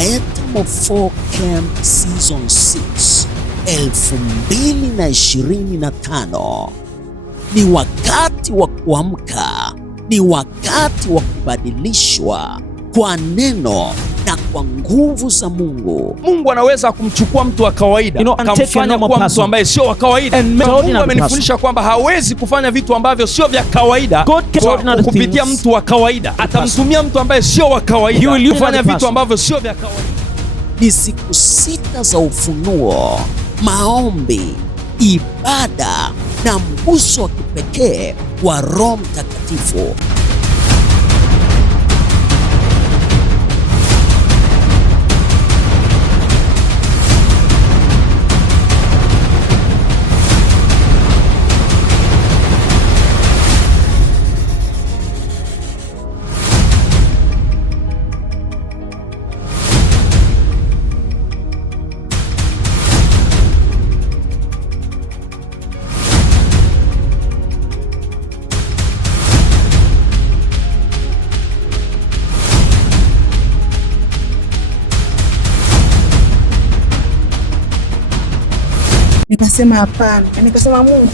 Metamorpho Camp Season 6 2025. Ni wakati wa kuamka, ni wakati wa kubadilishwa kwa neno na kwa nguvu za Mungu. Mungu anaweza kumchukua mtu wa kawaida akamfanya kuwa mtu ambaye sio wa kawaida. Mungu amenifundisha kwamba hawezi kufanya vitu ambavyo sio vya kawaida kwa kupitia mtu wa kawaida. Atamtumia mtu ambaye sio wa kawaida kufanya vitu ambavyo sio vya kawaida. Ni siku 6 za ufunuo, maombi, ibada na mguso wa kipekee wa Roho Mtakatifu. Nikasema hapana, nikasema Mungu,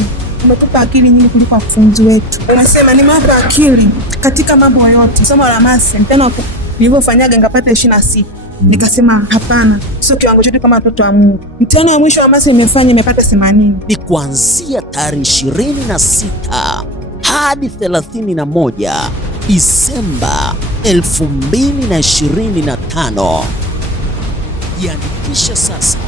umetupa akili nyingi kuliko wanafunzi wetu. Unasema nimewapa akili katika mambo yote. Somo la masi tena nilivyofanyaga ngapata 26. Nikasema hapana, sio kiwango chote kama watoto wa Mungu. Mtihani wa mwisho wa masi nimepata 80. Ni kuanzia tarehe 26 hadi 31 Disemba 2025. Jiandikishe sasa.